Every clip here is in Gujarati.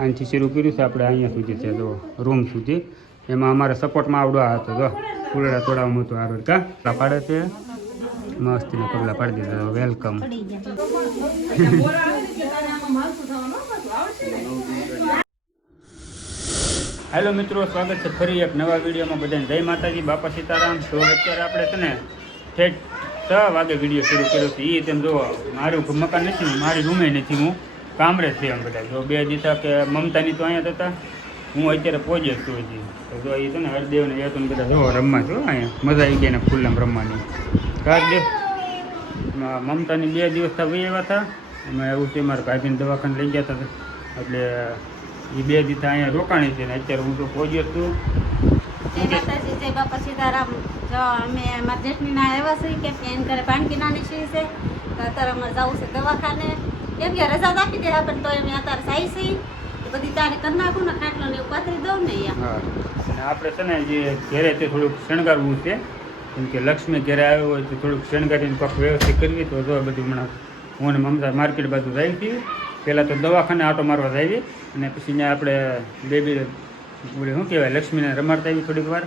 અહીંથી શરૂ કર્યું છે આપણે અહીંયા સુધી છે જો રૂમ સુધી. એમાં અમારે સપોર્ટમાં આવડો આ હતો જો ફૂલડા તોડાવવાનું હતું આ કા પાડે છે મસ્તીના પગલાં પાડી દીધા. વેલકમ. હેલો મિત્રો, સ્વાગત છે ફરી એક નવા વિડીયોમાં. બધાને જય માતાજી, બાપા સીતારામ. તો અત્યારે આપણે છે ને ઠેઠ 6 વાગે વિડીયો શરૂ કર્યો છે. એ તેમ જોવો મારું મકાન નથી, મારી રૂમે નથી, હું કામરે છે. એમ બધા જો 2 દીધા કે મમતાની તો અહીંયા હતા, હું અત્યારે પહોંચે છું હજી. તો જો એ છે ને હરદેવને યાતું બધા જો રમવા છો અહીંયા, મજા આવી ગઈ ને ફૂલમ રમવાની. કાઢ મમતાની 2 દિવસ વહી આવ્યા હતા. એમાં એવું છે મારા ભાભીને દવાખાને લઈ ગયા હતા, એટલે એ 2 દિવસ અહીંયા રોકાણી છે ને અત્યારે હું તો પહોંચ્યો છું. જય બાપા સીતારામ. જો અમે મારા જેઠનીના આવ્યા છે કે એન ઘરે ભાણકી નાની છે, અત્યારે અમારે જવું છે દવાખાને. એમ કે રજા રાખી દે પણ તો અમે અત્યારે જાય છે બધી તારે કરી નાખું ને ખાટલો ને એવું પાથરી દઉં ને. હા, અને આપણે છે ને જે ઘરે તે થોડુંક શણગારવું છે, કેમ કે લક્ષ્મી ઘરે આવ્યો હોય તો થોડુંક શણગારીને પગ વ્યવસ્થિત કરવી. તો જો બધું હમણાં હું ને મમતા માર્કેટ બાજુ જાય હતી. પહેલાં તો દવાખાને આટો મારવા જાય અને પછી ત્યાં આપણે બેબી બોલે શું કહેવાય લક્ષ્મીને રમાડતા આવી થોડીક વાર.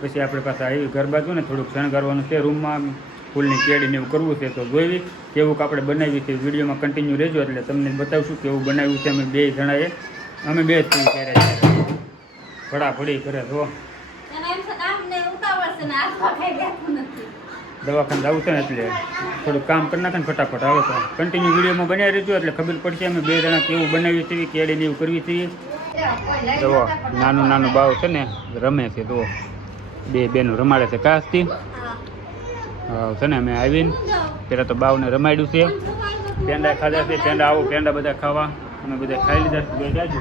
પછી આપણે પાછા આવી ઘર બાજુ ને થોડુંક શણગારવાનું છે, રૂમમાં ફૂલની કેળીને એવું કરવું છે. તો જોઈ કેવું આપણે બનાવી છે વિડીયોમાં કન્ટિન્યુ રહેજો, એટલે તમને બતાવશું કેવું બનાવ્યું છે. અમે 2 જણાએ, અમે 2 જ છીએ ત્યારે ફળાફળી કરે. તો દવાખાને જવું છે ને એટલે થોડુંક કામ કરી નાખે ને ફટાફટ. આવે તો કન્ટિન્યુ વિડીયોમાં બનાવી રહેજો એટલે ખબર પડશે અમે 2 જણા કેવું બનાવી છે, કેળીને એવું કરવી છે. જુઓ નાનું નાનું બાવ છે ને રમે છે, તો 2 બેનો રમાડે છે કાસથી. હા છે ને અમે આવીને પહેલાં તો બાવને રમાડ્યું છે, પેંડા ખાધા છે. પેંડા આવો પેંડા બધા ખાવા, અમે બધા ખાઈ લીધા છે. 2 જાજુ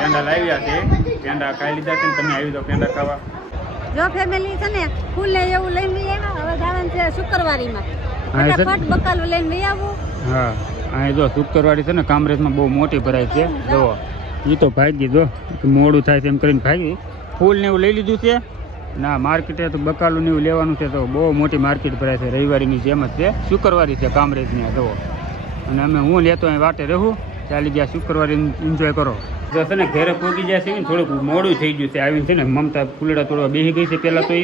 પેંડા લાવ્યા છે, પેંડા ખાઈ લીધા છે ને તમે આવી દો પેંડા ખાવા. જો ફેમિલી છે ને ફૂલ ને એવું લઈને આવ્યા. હવે જવાનું છે શુક્રવારીમાં, ફટાફટ બકાલું લઈને લઈ આવું. હા, અહીં જો શુક્રવારી છે ને કામરેજમાં બહુ મોટી ભરાય છે. જો એ તો ભાગી જો મોડું થાય છે એમ કરીને ભાગી. ફૂલ ને એવું લઈ લીધું છે ના, માર્કેટે તો બકાલું ને એવું લેવાનું છે. તો બહુ મોટી માર્કેટ ભરાય છે, રવિવારીની જેમ જ છે. શુક્રવારી છે કામરેજની આ જુઓ. અને અમે હું લેતો અહીં વાટે રહું, ચાલી ગયા શુક્રવારે એન્જોય કરો. જો છે ને ઘરે પહોંચી જાય છે ને થોડુંક મોડું થઈ ગયું છે. આવીને છે ને મમતા ફૂલડા તોડવા બેસી ગઈ છે પહેલાં તો.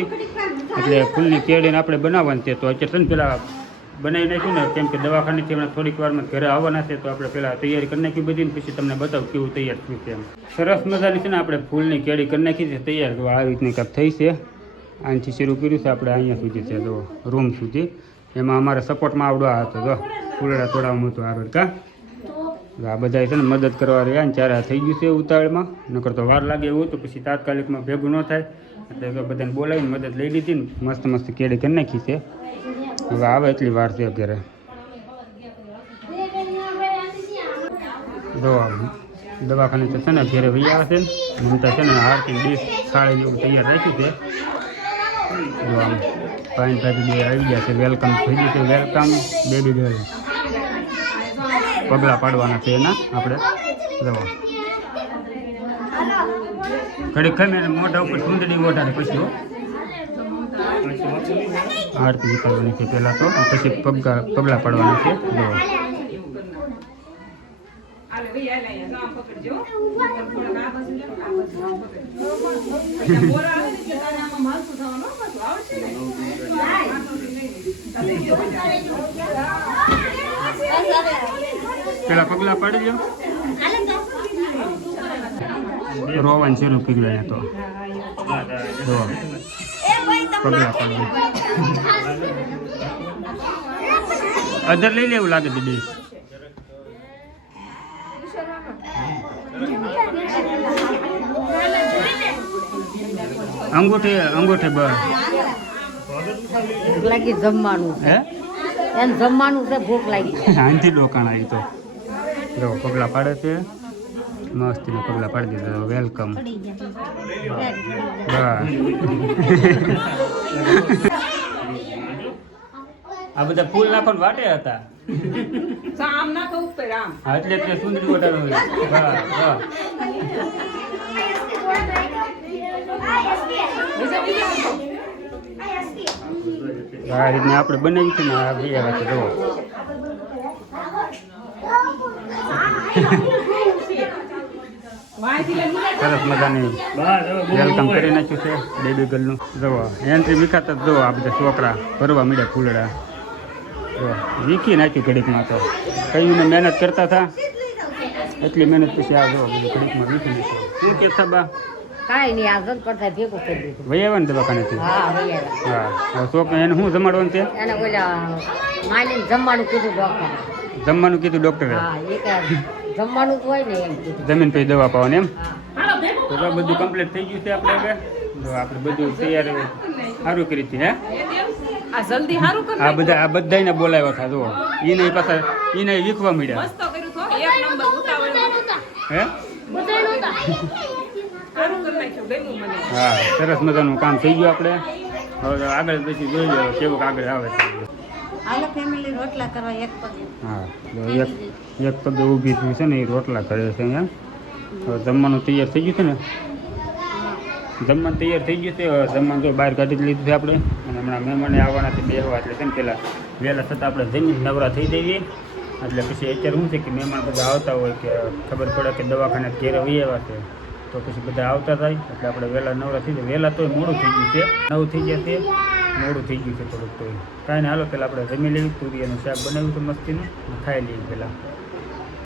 એટલે ફૂલની કેળીને આપણે બનાવવાની છે. તો અત્યારે છે ને પહેલાં બનાવી નાખ્યું ને, કેમ કે દવાખાનેથી હમણાં થોડીક વારમાં ઘરે આવવાના છે. તો આપણે પહેલાં તૈયારી કરી નાખી બધી, પછી તમને બતાવું કેવું તૈયાર થયું છે. એમ સરસ મજાની છે ને આપણે ફૂલની કેળી કરી નાખી છે તૈયાર. તો આવી રીતની કાંઈક થઈ છે. અહીંથી શરૂ કર્યું છે આપણે અહીંયા સુધી છે જો રૂમ સુધી. એમાં અમારે સપોર્ટમાં આવડો આ હતો જો ફૂલડા તોડાવવાનું હતું આ કા. આ બધા છે ને મદદ કરવા રહ્યા ને ત્યારે થઈ ગયું છે ઉતાવળમાં. નકર તો વાર લાગે એવું તો પછી તાત્કાલિકમાં ભેગું ન થાય. એટલે તો બધાને બોલાવીને મદદ લઈ લીધી ને મસ્ત મસ્ત કેળી કરી નાખી છે. હવે આવે એટલી વાર છે ઘરે. જો દવાખાને તો છે ને ઘરે વહી આવે છે ને મમતા છે ને આરતી ડીશ થાળી જેવું તૈયાર રાખ્યું છે. જો આમ પાણી સાથે 2 આવી ગયા છે. વેલકમ થઈ ગયું છે. Welcome baby girl. પગલાં પાડવાના છે એના આપણે. જવા ઘડીક ખમે મોઢા ઉપર સુંદરી ઓઢાડે પછી આરતી નીકળવાની છે પહેલાં તો, પછી પગલાં પાડવાના છે. જવા પેલા પગલાં પાડી લો. રોવાનું શરૂ કરી લે તો પગલાં પાડી અધર લઈ લેવું લાગે દીદી. અંગૂઠે બસ લાગી જમવાનું હે એમ જમવાનું છે, ભૂખ લાગી. આનથી ડોકાણ આવી તો જો પગલાં પાડે છે મસ્તીને પગલાં પાડી દીધા. વેલકમ. આ બધા ફૂલ નાખો વાટે હતા. એટલે તે સુંદરી વધારે હોય. આ રીતને આપણે બનાવી છે ને આ બીજા વાત જુઓ. સરસ મજાની વેલકમ કરી નાખ્યું છે બેબી ગર્લનું. જુઓ એન્ટ્રી વિખાતા જ જુઓ આ બધા છોકરા ભરવા મળ્યા ફૂલડા. જો વીખી નાખ્યું ઘડીકમાં તો કઈને મહેનત કરતા હતા એટલી મહેનત પછી આ જો બધું ઘડીકમાં વીખી નાખ્યું. શું કે સાબા કાંઈ નહીં આ જન પડતા ભેગું કરી દીધું. વહી આવે ને દવાખાનેથી? હા ભાઈ આવ્યા. હા છોકરા એને શું જમાડવાનું છે? એને ઓલા માલીને જમવાનું કીધું ડોક્ટર. જમવાનું કીધું ડૉક્ટરે? હા એ કે જમવાનું જ હોય ને એમ કીધું. જમીન પછી દવા પાવાની એમ? હા તો તો બધું કમ્પ્લીટ થઈ ગયું છે આપણે હવે. જો આપણે બધું તૈયાર સારું કરી હતી. હે આ જલ્દી હારું કર આ બધાને બોલાવ્યા હતા. જો એને પાછા એને વીખવા મળ્યા. મસ્ત કર્યું તો એક નંબર ઉતાવળ હે હારું કર નાખ્યું ગમ્યું મને હા સરસ મજાનું કામ થઈ ગયું આપણે. હવે આગળ પછી જોઈ લો કેવું આગળ આવે છે. હાલો ફેમિલી રોટલા કરવા એક પગે. હા તો એક પગે ઊભી થયું છે ને એ રોટલા કરે છે અહીંયા. હવે જમવાનું તૈયાર થઈ ગયું છે ને? જમવાનું તૈયાર થઈ ગયું છે. હવે જમવાનું તો બહાર કાઢી જ લીધું છે આપણે. અને હમણાં મહેમાને આવવાના છે બેહવા એટલે છે ને પહેલાં વહેલા છતાં આપણે જમીન નવરા થઈ જઈએ. એટલે પછી અત્યારે શું છે કે મહેમાન બધા આવતા હોય કે ખબર પડે કે દવાખાને ઘેરે વહી આવ્યા છે તો પછી બધા આવતા થાય એટલે આપણે વહેલા નવરા થઈ જાય. વહેલા તોય મોડું થઈ ગયું છે. 9 થઈ ગયા છે. મોડું થઈ ગયું છે થોડુંક. તો કાંઈ નહીં હાલો પહેલાં આપણે જમી લેવી. પૂરી અને શાક બનાવ્યું હતું મસ્તીનું ખાઈ લઈએ પહેલાં.